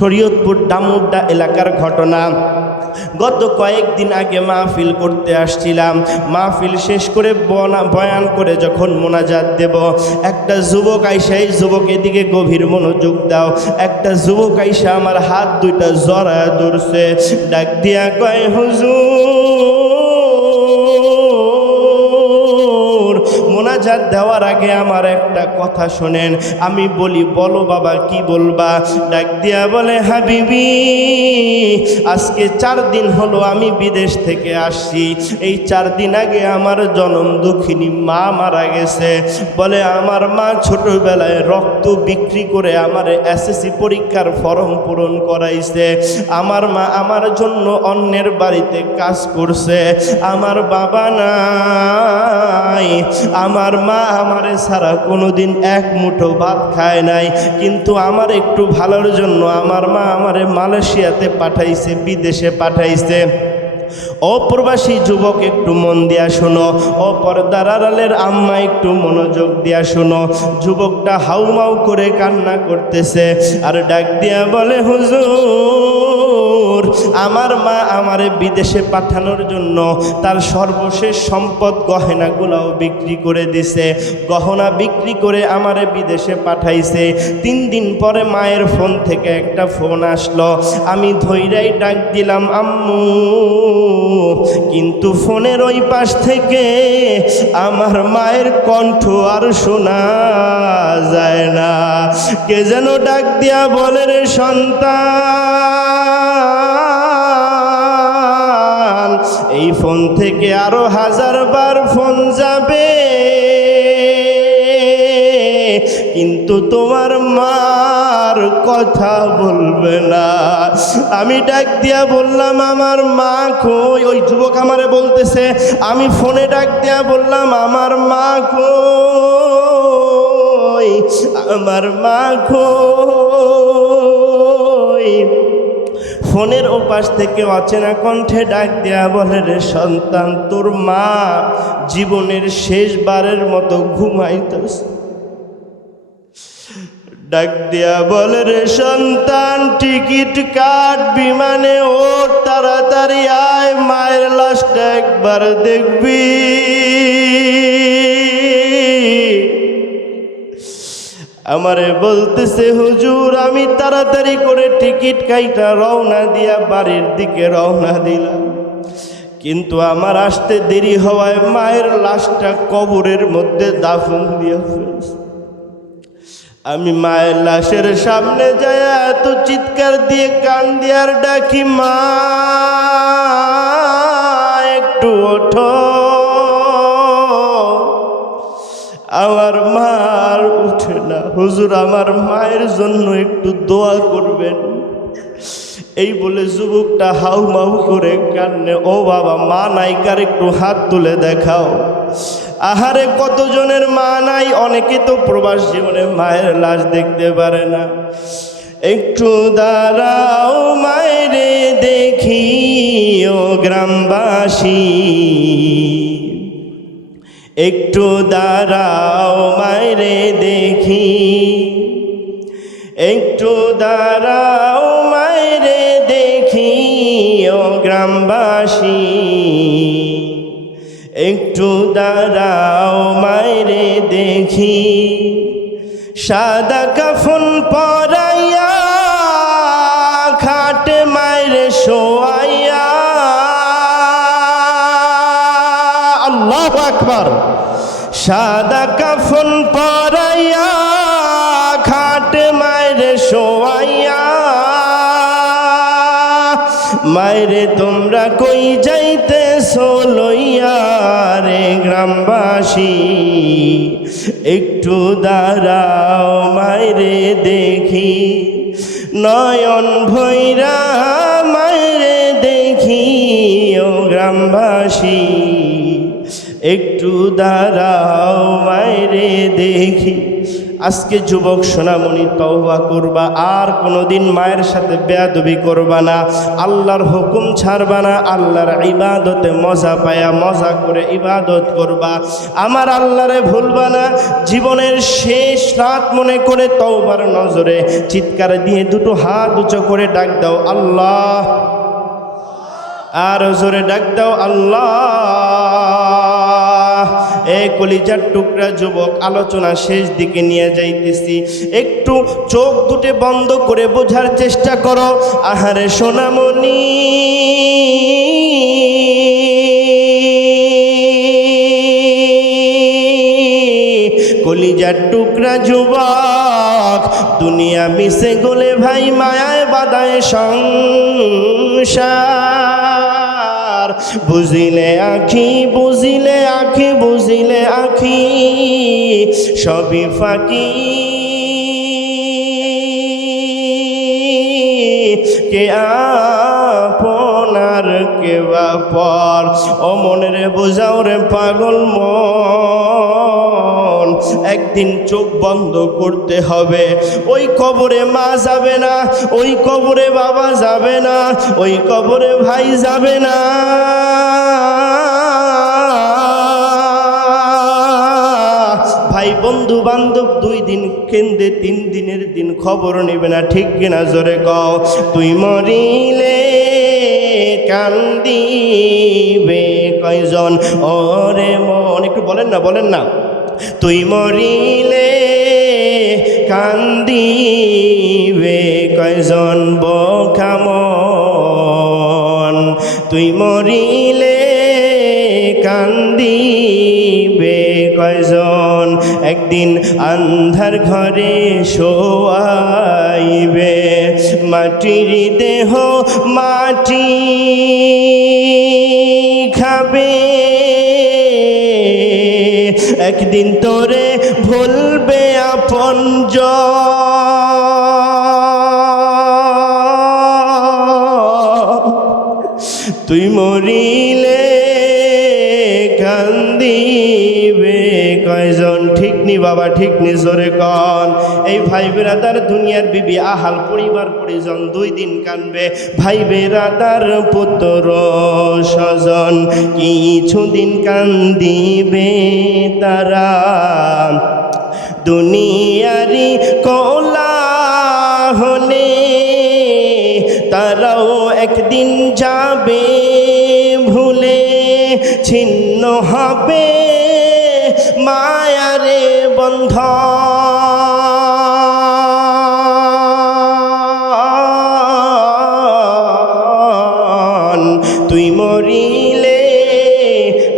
শরীয়তপুর ডামুড্ডা এলাকার ঘটনা। গত কয়েকদিন আগে মাহফিল করতে আসছিলাম। মাহফিল শেষ করে বয়ান করে যখন মোনাজাত দেব, একটা যুবক আইসা, এই যুবক এদিকে গভীর মনোযোগ দাও, একটা যুবক আইসা আমার হাত দুইটা জড়ায় ধরছে, ডাক দিয়া কয়, হুজুর মোনাজাত দেওয়ার আগে আমার একটা কথা শোনেন। আমি বলি, বলো বাবা, কি বলবা? ডাক দিয়া বলে, হাবিবি, আজকে 4 দিন হলো আমি বিদেশ থেকে আসছি। এই 4 দিন আগে আমার জনম দুঃখিনী মা মারা গেছে। বলে আমার মা ছোটবেলায় রক্ত বিক্রি করে আমার এসএসসি পরীক্ষার ফর্ম পূরণ করাইছে। আমার মা আমার জন্য অন্যের বাড়িতে কাজ করছে। আমার বাবা নাই, আমার মা আমারে ছাড়া কোনোদিন এক মুঠো ভাত খায় নাই। কিন্তু আমার একটু ভালোর জন্য আমার মা আমারে মালয়েশিয়াতে পাঠাইছে, বিদেশে পাঠাইছে। অপ্রবাসী যুবক একটু মন দিয়া শোনো, পর্দার আড়ালের আম্মা একটু মনোযোগ দিয়া শোনো। যুবকটা হাউমাউ করে কান্না করতেছে আর ডাক দিয়া বলে, হুজুর আমার মা আমারে বিদেশে পাঠানোর জন্য তার সর্বশেষ সম্পদ গহনাগুলাও বিক্রি করে দিছে। গহনা বিক্রি করে আমারে বিদেশে পাঠাইছে। 3 দিন পরে মায়ের ফোন থেকে একটা ফোন আসলো। আমি ধৈরাই ডাক দিলাম, আম্মু, কিন্তু ফোনের ওই পাশ থেকে আমার মায়ের কণ্ঠ আর শোনা যায় না। কে যেন ডাক দিয়া বলে, রে সন্তান, এই ফোন থেকে আরো 1000 বার ফোন যাবে, কিন্তু তোমার মার কথা বলবে না। আমি ডাক দিয়া বললাম, আমার মা কই? ওই যুবক আমারে বলতেছে, আমি ফোনে ডাক দিয়া বললাম, আমার মা কই? আমার মা কই? ফোনের ওপাশ থেকে অচেনা কণ্ঠে ডাক দেয়া বলে, রে সন্তান, তোর মা জীবনের শেষবারের মতো ঘুমাইতেছে। ডাক দিয়া বলে, রে সন্তান, টিকিট কাট, বিমানে ওঠ, তাড়াতাড়ি আয়, মায়ের লাশটা একবার দেখবি। আমারে বলতেছে, হুজুর আমি তাড়াতাড়ি করে টিকিট কাইটা রওনা দিয়া বাড়ির দিকে রওনা দিলাম, কিন্তু আমার আসতে দেরি হওয়ায় মায়ের লাশটা কবরের মধ্যে দাফন দিয়া ফেলছে। আমি মায়ের লাশের সামনে যায় এত চিৎকার দিয়ে কান দিয়ার ডাকি, মা একটু ওঠো। আমার মা আর উঠে না। হুজুর আমার মায়ের জন্য একটু দোয়া করবেন। এই বলে যুবকটা হাউ মাউ করে কান্নে। ও বাবা, মা নাই কার? একটু হাত তুলে দেখাও। আহারে, কতজনের মা নাই? অনেকে তো প্রবাস জীবনে মায়ের লাশ দেখতে পারে না। একটু দাঁড়াও মায়েরে দেখি ও গ্রামবাসী, একটু দাঁড়াও মায়েরে দেখি, একটু দাঁড়াও মায়েরে দেখি ও গ্রামবাসী, একটু দাঁড়াও মায়েরে দেখি। সাদা কাফন পরাইয়া খাটে মায়েরে শোয়াইয়া, আল্লাহু আকবার। সাদা কাফন পরাইয়া খাটে মায়েরে শোয়াইয়া, মায়েরে তোমরা কই যাইতেছো লইয়া রে গ্রামবাসী, একটু দাঁড়াও মায়েরে দেখি। নয়ন ভৈরা মায়েরে দেখি ও গ্রামবাসী, একটু দাঁড়াও মায়েরে দেখি। আজকে যুবক সোনামণি তওবা করবা, আর কোনোদিন মায়ের সাথে বেয়াদবি করবা না, আল্লাহর হুকুম ছাড়বা না, আল্লাহর ইবাদতে মজা পায়া মজা করে ইবাদত করবা, আমার আল্লাহরে ভুলবা না। জীবনের শেষ রাত মনে করে তওবার নজরে চিৎকার দিয়ে দুটো হাত উঁচু করে ডাক দাও আল্লাহ, আর জোরে ডাক দাও আল্লাহ। এ কলিজার টুকরা যুবক, আলোচনা শেষ দিকে নিয়ে যাইতেছি, একটু চোখ দুটো বন্ধ করে বোঝার চেষ্টা করো। আহারে সোনামণি, কলিজার টুকরা যুবক, দুনিয়া মিশে গলে ভাই মায়ায় বাদায় সংসার, বুঝিলে আখি বুঝিলে আখি বুঝিলে আখি সবই ফাঁকি, কে আপনার কে বাপর। ও মনের বোঝাও রে পাগল মন, একদিন চোখ বন্ধ করতে হবে। ওই কবরে মা যাবে না, ওই কবরে বাবা যাবে না, ওই কবরে ভাই যাবে না, ভাই বন্ধু বান্ধব 2 দিন কেন্দ্রে 3 দিনের দিন খবর নেবে না, ঠিক কিনা জোরে কও। তুই মরিলে কান্দিবে কয়জন ওরে মন, একটু বলেন না বলেন না। তুই মরিলে কান্দিবে কয়জন বোকা মন, তুই মরিলে কান্দিবে কয়জন, একদিন আন্ধার ঘরে শোয়াইবে, মাটির দেহ মাটি খাবে, একদিন তোরে ভুলবে আপনজন, তুই মরিলে কান্দিবে কয়জন। ঠিক নি বাবা, ঠিক নি, জোরে কন। এই ভাই বেরাদার দুনিয়ার বিবি আহাল পরিবার পরিজন 2 দিন কানবে, ভাই বেরাদার পুত্র স্বজন কিছুদিন কান্দিবে তারা, দুনিয়ারি কোলাহলে তারাও একদিন যাবে ভুলে, ছিন্ন হবে মায়ারে বন্ধন, তুই মরিলে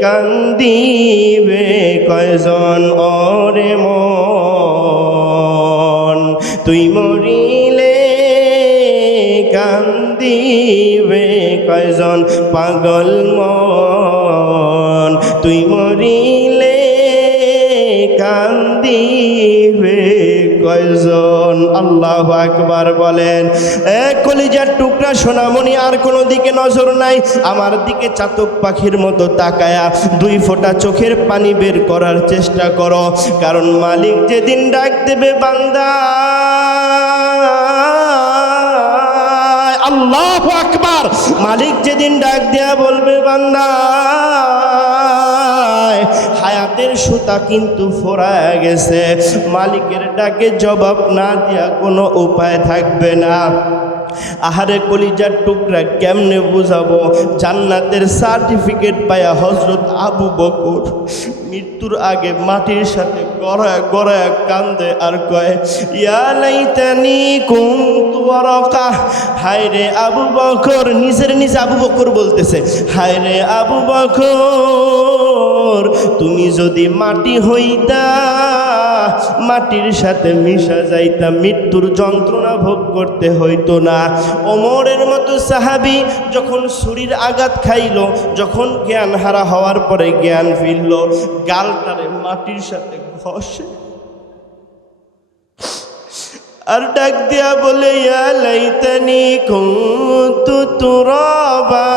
কান্দিবে কয়জন ওরে মন, তুই মরিলে কান্দিবে কয়জন পাগল মন, তুই মরিলে কান্দিবে কয়জন। আল্লাহু আকবার বলেন। কলিজার টুকরা সোনামণি, আর কোনো দিকে নজর নাই, আমার দিকে চাতক পাখির মতো তাকায়া 2 ফোঁটা চোখের পানি বের করার চেষ্টা করো, কারণ মালিক যেদিন ডাক দেবে বান্দা, আল্লাহু আকবার, মালিক যেদিন ডাক দেয়া বলবে বান্দা হায়াতের সুতা কিন্তু ফোরায় গেছে, মালিকের ডাকে জবাব না দিয়া কোনো উপায় থাকবে না। আহারে কলিজার টুকরা, কেমনে বুঝাবো? জান্নাতের সার্টিফিকেট পায়া হযরত আবু বকর মৃত্যুর আগে মাটির সাথে গড়ায় গড়ায় কান্দে আর কয়, ইয়া লাইতানি কুনতু ওয়ারাকা। হায় রে আবু বকর, নিজের নিজে আবু বকর বলতেছে, হায় রে আবু বকর, তুমি যদি মাটি হইতা, মাটির সাথে মিশা যাইতা, মৃত্যুর যন্ত্রণা ভোগ করতে হইতো না। ওমরের মতো সাহাবী যখন ছুরির আঘাত খাইল, যখন জ্ঞান হারা হওয়ার পরে জ্ঞান ফিরল, গালটারে মাটির সাথে ঘষে আর ডাক দিয়া বলে, ইয়া লাইতানি কুনতু তুরাবা।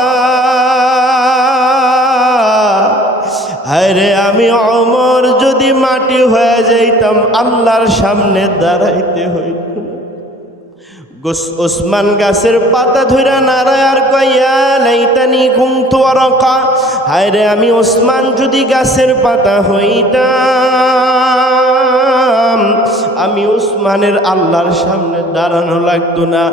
আরে আমি ওমর যদি মাটি হয়ে যাইতাম, আল্লাহর সামনে দাঁড়াইতে হইত। ওসমান গাছের পাতা ধইরা নারায় আর কইয়া লাইতানি কুনতু ওয়ারাকা, হায় রে আমি ওসমান যদি গাছের পাতা হইতাম, আমি ওসমানের আল্লাহর সামনে দাঁড়ানো লাগতো না।